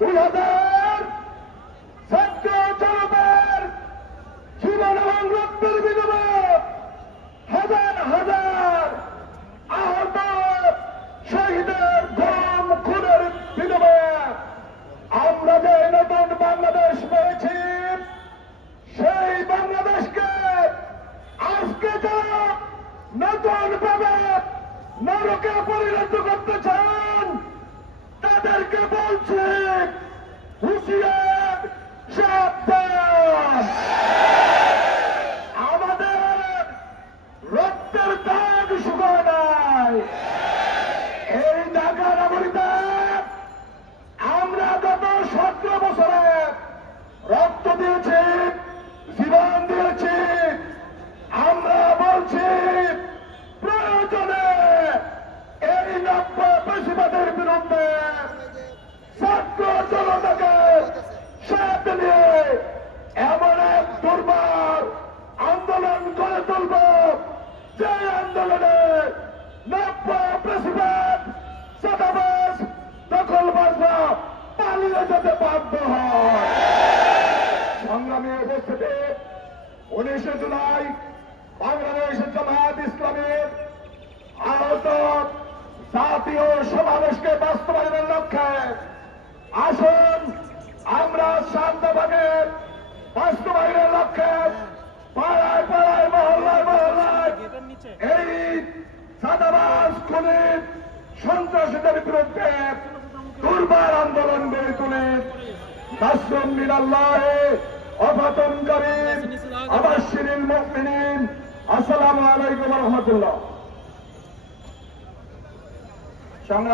2000 ছাত্র জনতার জীবন এবং রক্তের বিনিময়ে হাজার হাজার আহত শহীদের গম খুনের বিনিময়ে আমরা যে নতুন বাংলাদেশ পেয়েছি, সেই বাংলাদেশকে আজকে যারা নতুন ভাবে নরকে পরিণত করতে চান তাদেরকে বলছি হুঁশিয়ার, সাবধান। আমাদের রক্তের দাগ শুকায় নাই। এই ঢাকার নগরীতে আমরা গত 17 বছরে রক্ত দিয়েছি, জীবন দিয়েছি। আমরা বলছি প্রয়োজনে এই নব্য পেশিবাদের বিরুদ্ধে ছাত্র জনতাকে সাথে নিয়ে এমন এক দুর্বার আন্দোলন করে তুলব, যে আন্দোলনে নব্য পেশিবাদ চাঁদাবাজ দখলবাজরা পালিয়ে যেতে বাধ্য হয়। সংগ্রামী উপস্থিতি, 19 জুলাই বাংলাদেশ জামায়াত ইসলামীর আহত জাতীয় সমাবেশকে বাস্তবায়নের লক্ষ্যে আসুন আমরা শান্তভাবে বাস্তবায়নের লক্ষ্যে পাড়ায় পাড়ায় মহল্লায় মহল্লায় এই চাঁদাবাজ খুনির সন্ত্রাসীদের বিরুদ্ধে দুর্বার আন্দোলন গড়ে তুলে নাসরুম মিনাল্লাহি ওয়া ফাতহুন করিম আবাশশিরিল মুমিনিন। আসসালামু আলাইকুম ওয়া রাহমাতুল্লাহ।